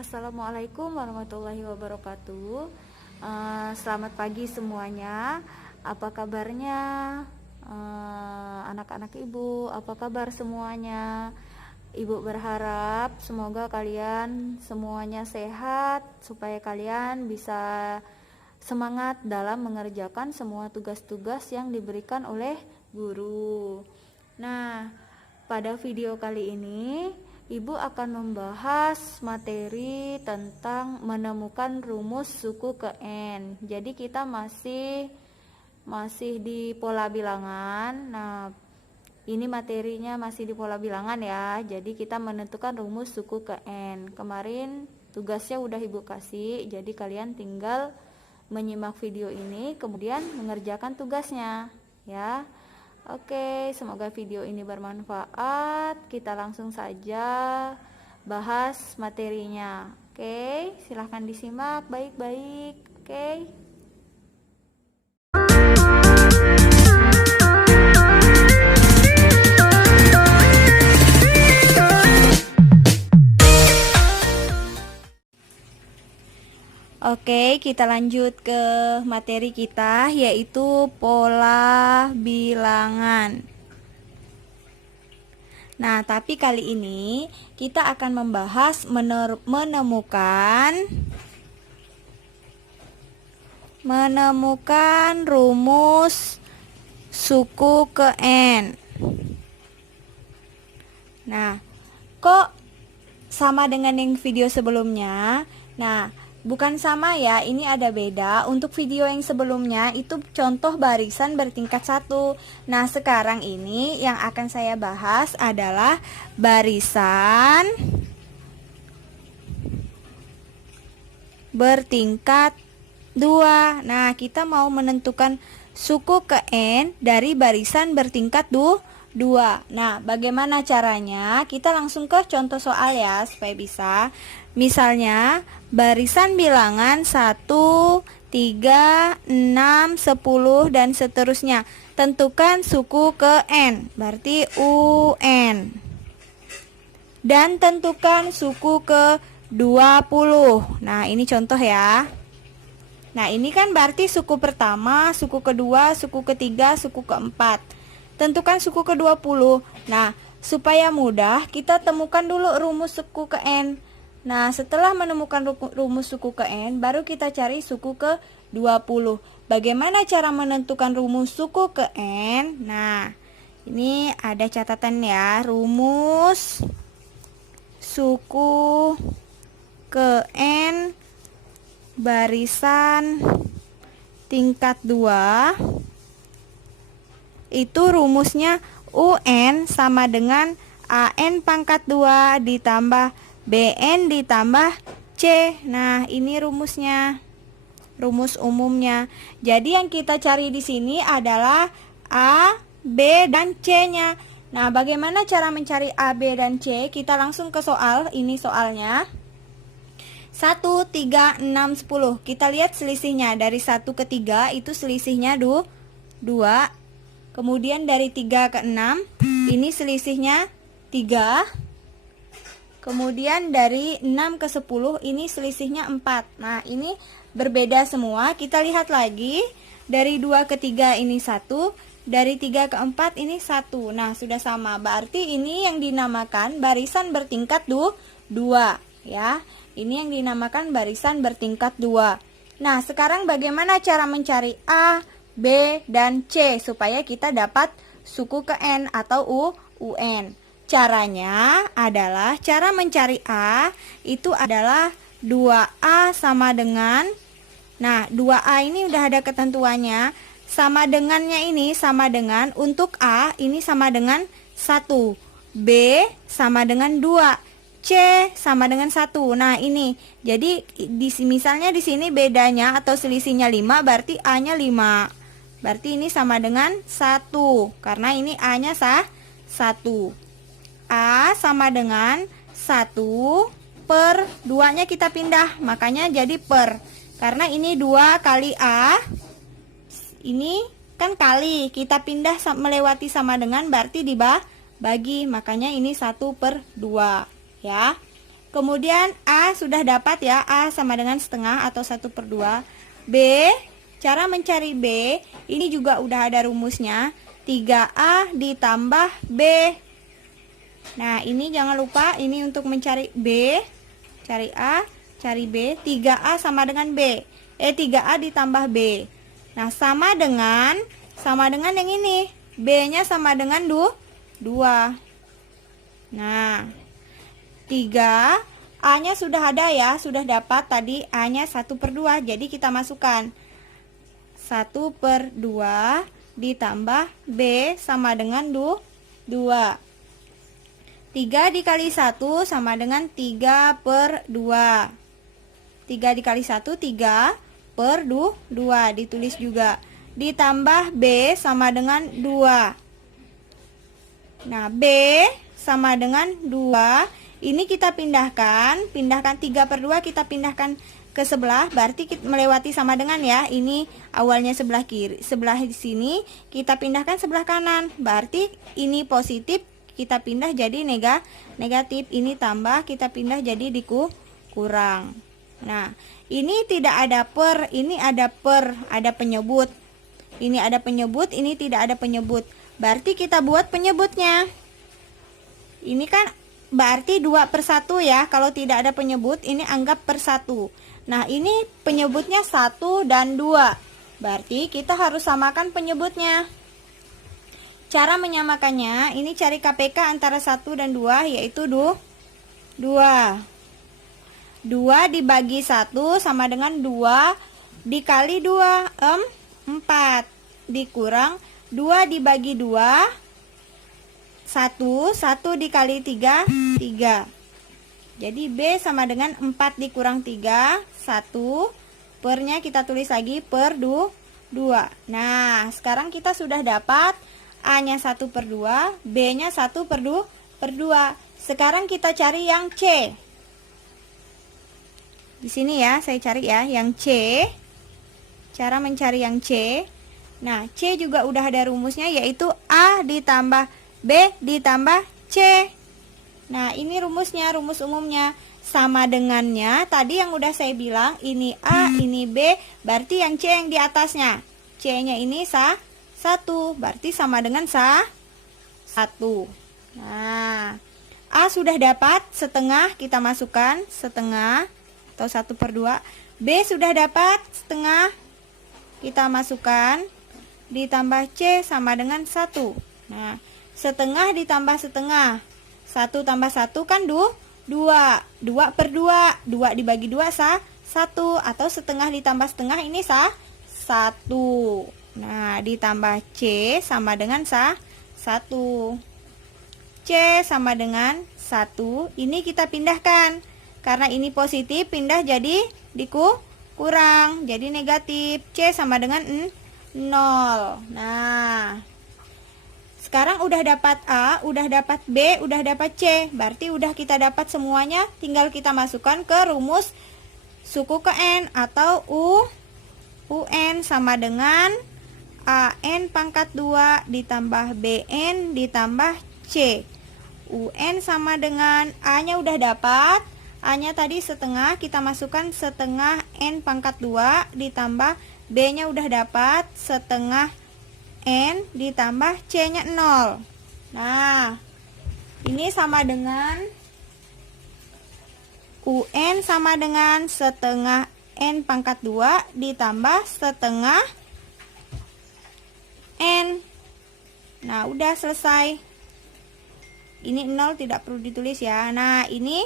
Assalamualaikum warahmatullahi wabarakatuh. Selamat pagi semuanya. Apa kabarnya anak-anak ibu? Apa kabar semuanya? Ibu berharap semoga kalian semuanya sehat, supaya kalian bisa semangat dalam mengerjakan semua tugas-tugas yang diberikan oleh guru. Nah, pada video kali ini Ibu akan membahas materi tentang menemukan rumus suku ke N. Jadi kita masih di pola bilangan. Nah, ini materinya masih di pola bilangan ya. Jadi kita menentukan rumus suku ke N. Kemarin tugasnya udah Ibu kasih, jadi kalian tinggal menyimak video ini kemudian mengerjakan tugasnya ya. Oke, semoga video ini bermanfaat. Kita langsung saja bahas materinya. Oke, silahkan disimak baik-baik. Oke. Oke, kita lanjut ke materi kita, yaitu pola bilangan. Nah, tapi kali ini kita akan membahas menemukan rumus suku ke N. Nah, kok sama dengan yang video sebelumnya? Nah, bukan sama ya, ini ada beda. Untuk video yang sebelumnya itu contoh barisan bertingkat 1. Nah, sekarang ini yang akan saya bahas adalah barisan bertingkat 2. Nah, kita mau menentukan suku ke N dari barisan bertingkat 2. Nah, bagaimana caranya? Kita langsung ke contoh soal ya, supaya bisa. Misalnya, barisan bilangan 1, 3, 6, 10, dan seterusnya. Tentukan suku ke N, berarti UN. Dan tentukan suku ke 20. Nah, ini contoh ya. Nah, ini kan berarti suku pertama, suku kedua, suku ketiga, suku keempat. Tentukan suku ke-20. Nah, supaya mudah, kita temukan dulu rumus suku ke N. Nah, setelah menemukan rumus suku ke N, baru kita cari suku ke-20. Bagaimana cara menentukan rumus suku ke N? Nah, ini ada catatan ya. Rumus suku ke N barisan tingkat 2 itu rumusnya UN sama dengan AN pangkat 2 ditambah BN ditambah C. Nah, ini rumusnya, rumus umumnya. Jadi yang kita cari di sini adalah A, B, dan C-nya. Nah, bagaimana cara mencari A, B, dan C? Kita langsung ke soal. Ini soalnya 1, 3, 6, 10. Kita lihat selisihnya. Dari 1 ke 3 itu selisihnya 2. Kemudian dari 3 ke 6 ini selisihnya 3. Kemudian dari 6 ke 10 ini selisihnya 4. Nah, ini berbeda semua. Kita lihat lagi. Dari 2 ke 3 ini 1. Dari 3 ke 4 ini 1. Nah, sudah sama. Berarti ini yang dinamakan barisan bertingkat 2 ya. Ini yang dinamakan barisan bertingkat 2. Nah, sekarang bagaimana cara mencari A, B, dan C supaya kita dapat suku ke N atau UN? Caranya adalah, cara mencari A itu adalah 2A sama dengan, nah 2A ini udah ada ketentuannya, sama dengannya ini sama dengan, untuk A ini sama dengan 1, B sama dengan 2, C sama dengan 1. Nah, ini. Jadi misalnya di sini bedanya atau selisihnya 5, berarti A-nya 5. Berarti ini sama dengan 1 karena ini A-nya 1. A sama dengan 1 per 2-nya kita pindah, makanya jadi per. Karena ini 2 kali A. Ini kan kali, kita pindah melewati sama dengan, berarti dibagi, makanya ini 1/2 ya. Kemudian A sudah dapat ya, A sama dengan setengah atau 1/2. B, cara mencari B, ini juga udah ada rumusnya, 3A ditambah B. Nah, ini jangan lupa, ini untuk mencari B, cari A, cari B, 3A sama dengan B. 3A ditambah B. Nah, sama dengan yang ini, B-nya sama dengan 2. Nah, 3, A-nya sudah ada ya, sudah dapat tadi A-nya 1/2. Jadi kita masukkan 1/2 ditambah B sama dengan 2. 3 dikali 1 sama dengan 3/2. 3 dikali 1, 3/2, ditulis juga. Ditambah B sama dengan 2. Nah, B sama dengan 2. Ini kita pindahkan 3/2 kita pindahkan ke sebelah, berarti kita melewati sama dengan ya. Ini awalnya sebelah kiri, sebelah di sini kita pindahkan sebelah kanan. Berarti ini positif, kita pindah jadi negatif. Ini tambah, kita pindah jadi kurang. Nah, ini tidak ada per, ini ada per, ada penyebut. Ini ada penyebut, ini tidak ada penyebut. Berarti kita buat penyebutnya. Ini kan berarti 2/1 ya. Kalau tidak ada penyebut, ini anggap per 1. Nah, ini penyebutnya 1 dan 2. Berarti kita harus samakan penyebutnya. Cara menyamakannya, ini cari KPK antara 1 dan 2, yaitu 2. 2 dibagi 1 sama dengan 2 dikali 2, 4. Dikurang 2 dibagi 2, 1 dikali 3, 3. Jadi B sama dengan 4 dikurang 3, 1. Pernya kita tulis lagi per 2. Nah, sekarang kita sudah dapat A-nya 1/2, B-nya 1/2. Sekarang kita cari yang C. Di sini ya, saya cari ya yang C. Cara mencari yang C. Nah, C juga udah ada rumusnya, yaitu A ditambah B ditambah C. Nah, ini rumusnya, rumus umumnya. Sama dengannya tadi yang udah saya bilang, ini A, ini B, berarti yang C yang di atasnya. C-nya ini 1, berarti sama dengan 1. Nah, A sudah dapat setengah, kita masukkan setengah atau 1/2. B sudah dapat setengah, kita masukkan, ditambah C sama dengan 1. Nah, setengah ditambah setengah, 1 tambah 1 kan 2. 2/2, 2 dibagi 2 1, atau setengah ditambah setengah ini 1. Nah, ditambah C sama dengan 1. C sama dengan 1. Ini kita pindahkan. Karena ini positif, pindah jadi kurang, jadi negatif. C sama dengan 0. Nah, sekarang udah dapat A, udah dapat B, udah dapat C. Berarti udah kita dapat semuanya, tinggal kita masukkan ke rumus suku ke N atau UN sama dengan AN pangkat 2 ditambah BN ditambah C. UN sama dengan A-nya udah dapat, A-nya tadi setengah, kita masukkan setengah N pangkat 2 ditambah B-nya udah dapat setengah N ditambah C-nya 0. Nah, ini sama dengan UN sama dengan setengah N pangkat 2 ditambah setengah N. Nah, udah selesai. Ini 0 tidak perlu ditulis ya. Nah, ini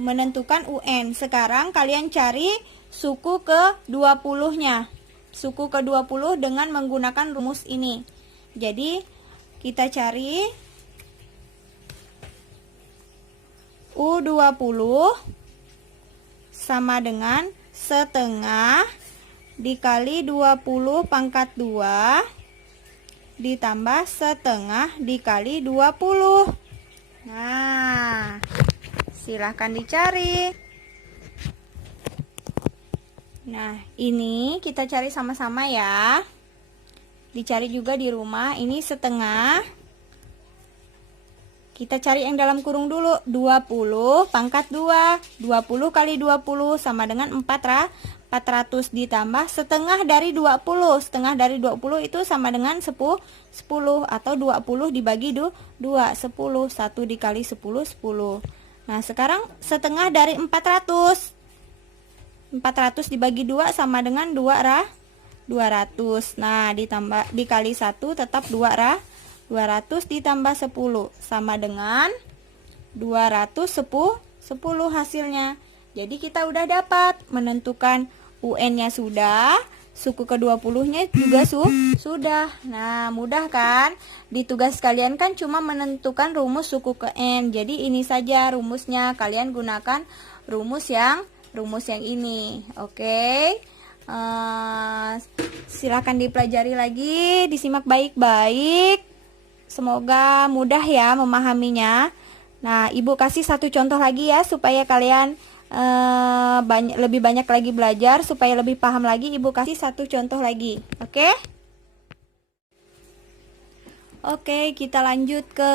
menentukan UN. Sekarang kalian cari suku ke 20-nya. Suku ke 20 dengan menggunakan rumus ini. Jadi, kita cari U20 sama dengan setengah dikali 20 pangkat 2 ditambah setengah dikali 20. Nah, silahkan dicari. Nah, ini kita cari sama-sama ya. Dicari juga di rumah. Ini setengah Kita cari yang dalam kurung dulu. 20 pangkat 2. 20 kali 20 sama dengan 400 ditambah setengah dari 20. Setengah dari 20 itu sama dengan 10 atau 20 dibagi 2, 10. 1 dikali 10, 10. Nah, sekarang setengah dari 400. 400 dibagi 2 sama dengan 200. Nah, dikali 1 tetap 200 ditambah 10 sama dengan 210 hasilnya. Jadi kita udah dapat menentukan UN-nya sudah, suku ke-20-nya juga sudah. Nah, mudah kan? Di tugas kalian kan cuma menentukan rumus suku ke N. Jadi ini saja rumusnya. Kalian gunakan rumus yang ini. Oke. Silakan dipelajari lagi, disimak baik-baik. Semoga mudah ya memahaminya. Nah, Ibu kasih satu contoh lagi ya supaya kalian lebih banyak lagi belajar, supaya lebih paham lagi. Ibu kasih satu contoh lagi. Oke? Oke, kita lanjut ke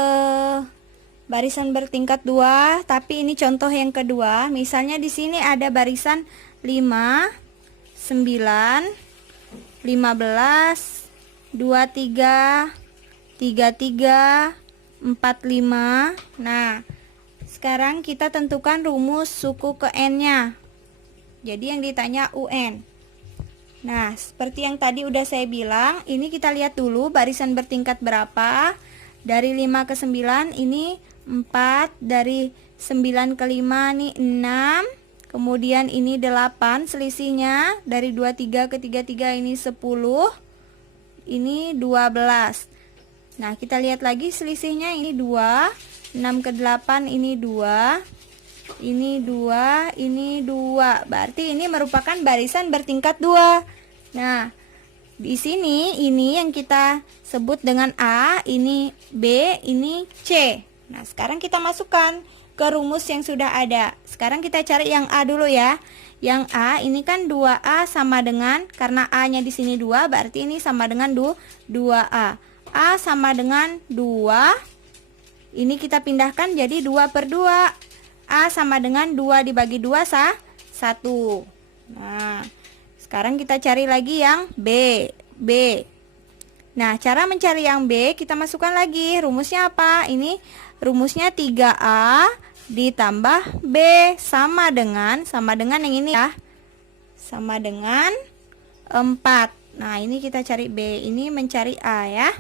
barisan bertingkat 2, tapi ini contoh yang kedua. Misalnya di sini ada barisan 5, 9, 15, 23, 33, 45. Nah, sekarang kita tentukan rumus suku ke N-nya. Jadi yang ditanya UN. Nah, seperti yang tadi udah saya bilang, ini kita lihat dulu barisan bertingkat berapa. Dari 5 ke 9 ini 4, dari 9 ke 5 nih 6. Kemudian ini 8 selisihnya, dari 23 ke 33 ini 10. Ini 12. Nah, kita lihat lagi selisihnya, ini 2, 6 ke 8 ini 2, ini 2, ini 2. Berarti ini merupakan barisan bertingkat 2. Nah, di sini ini yang kita sebut dengan A, ini B, ini C. Nah, sekarang kita masukkan ke rumus yang sudah ada. Sekarang kita cari yang A dulu ya. Yang A ini kan 2A sama dengan, karena A-nya di sini 2, berarti ini sama dengan 2A. A sama dengan 2. Ini kita pindahkan jadi 2 per 2. A sama dengan 2 dibagi 2 1. Nah, sekarang kita cari lagi yang B. Nah, cara mencari yang B, kita masukkan lagi. Rumusnya apa? Ini rumusnya 3A ditambah B sama dengan yang ini ya. Sama dengan 4. Nah, ini kita cari B. Ini mencari A ya.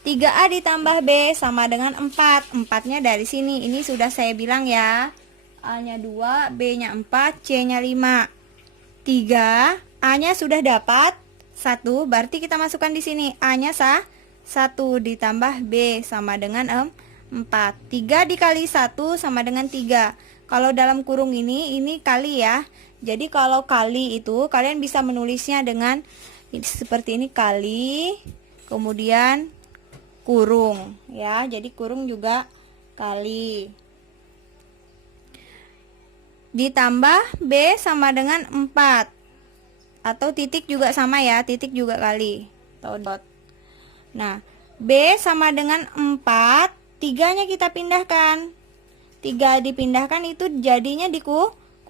3A ditambah B sama dengan 4. 4-nya dari sini. Ini sudah saya bilang ya. A-nya 2, B-nya 4, C-nya 5. 3, A-nya sudah dapat 1, berarti kita masukkan di sini. A-nya 1 ditambah B sama dengan 4. 3 dikali 1 sama dengan 3. Kalau dalam kurung ini kali ya. Jadi kalau kali itu kalian bisa menulisnya dengan seperti ini, kali, kemudian kurung ya. Jadi kurung juga kali. Ditambah B sama dengan 4. Atau titik juga sama ya, titik juga kali. Atau dot. Nah, B sama dengan 4, 3-nya kita pindahkan. 3 dipindahkan itu jadinya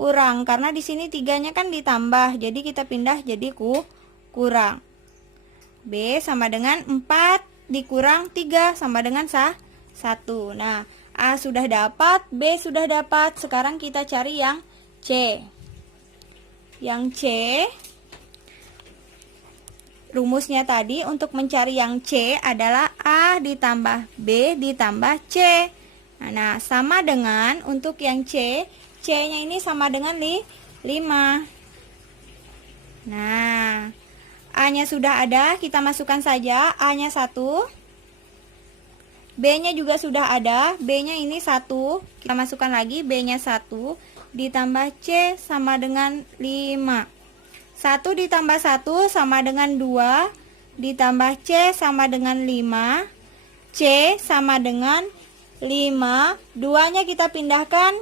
kurang, karena di sini 3-nya kan ditambah. Jadi kita pindah jadi kurang. B sama dengan 4 dikurang 3 sama dengan 1. Nah, A sudah dapat, B sudah dapat. Sekarang kita cari yang C. Yang C, rumusnya tadi untuk mencari yang C adalah A ditambah B ditambah C. Nah, sama dengan untuk yang C, C-nya ini sama dengan 5. Nah, A-nya sudah ada, kita masukkan saja. A-nya 1, B-nya juga sudah ada, B-nya ini 1, kita masukkan lagi, B-nya 1, ditambah C sama dengan 5. 1 ditambah 1 sama dengan 2, ditambah C sama dengan 5, C sama dengan 5, 2-nya kita pindahkan,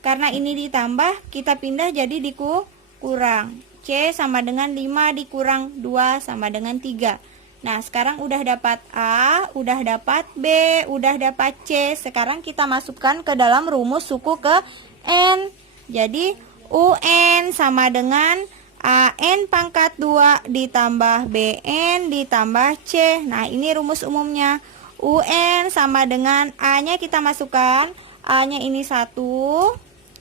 karena ini ditambah, kita pindah jadi dikurang. C sama dengan 5 dikurang 2 sama dengan 3. Nah, sekarang udah dapat A, udah dapat B, udah dapat C. Sekarang kita masukkan ke dalam rumus suku ke N. Jadi, UN sama dengan AN pangkat 2 ditambah BN ditambah C. Nah, ini rumus umumnya. UN sama dengan A-nya kita masukkan. A-nya ini 1,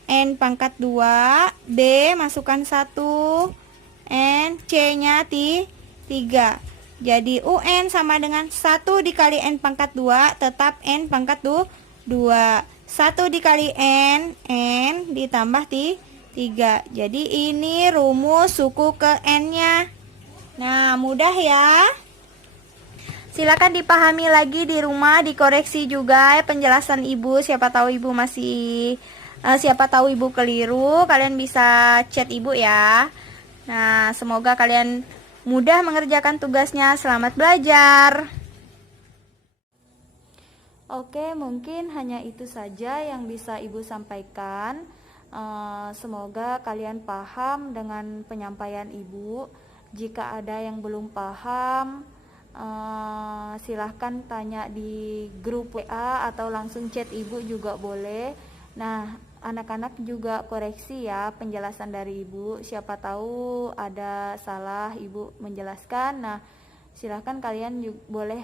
N pangkat 2, B masukkan 1, N, C-nya 3. Jadi UN sama dengan 1 dikali N pangkat 2 tetap N pangkat 2. 1 dikali N ditambah 3. Jadi ini rumus suku ke N-nya. Nah, mudah ya. Silakan dipahami lagi di rumah, dikoreksi juga penjelasan Ibu. Siapa tahu Ibu keliru, kalian bisa chat Ibu ya. Nah, semoga kalian mudah mengerjakan tugasnya. Selamat belajar. Oke, mungkin hanya itu saja yang bisa Ibu sampaikan. Semoga kalian paham dengan penyampaian Ibu. Jika ada yang belum paham, silahkan tanya di grup WA atau langsung chat Ibu juga boleh. Nah, anak-anak juga koreksi ya penjelasan dari Ibu. Siapa tahu ada salah Ibu menjelaskan. Nah, silahkan kalian juga boleh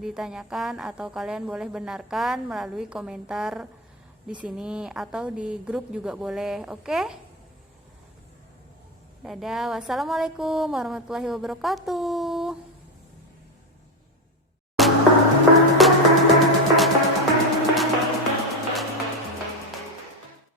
ditanyakan atau kalian boleh benarkan melalui komentar di sini atau di grup juga boleh. Oke? Dadah. Wassalamualaikum warahmatullahi wabarakatuh.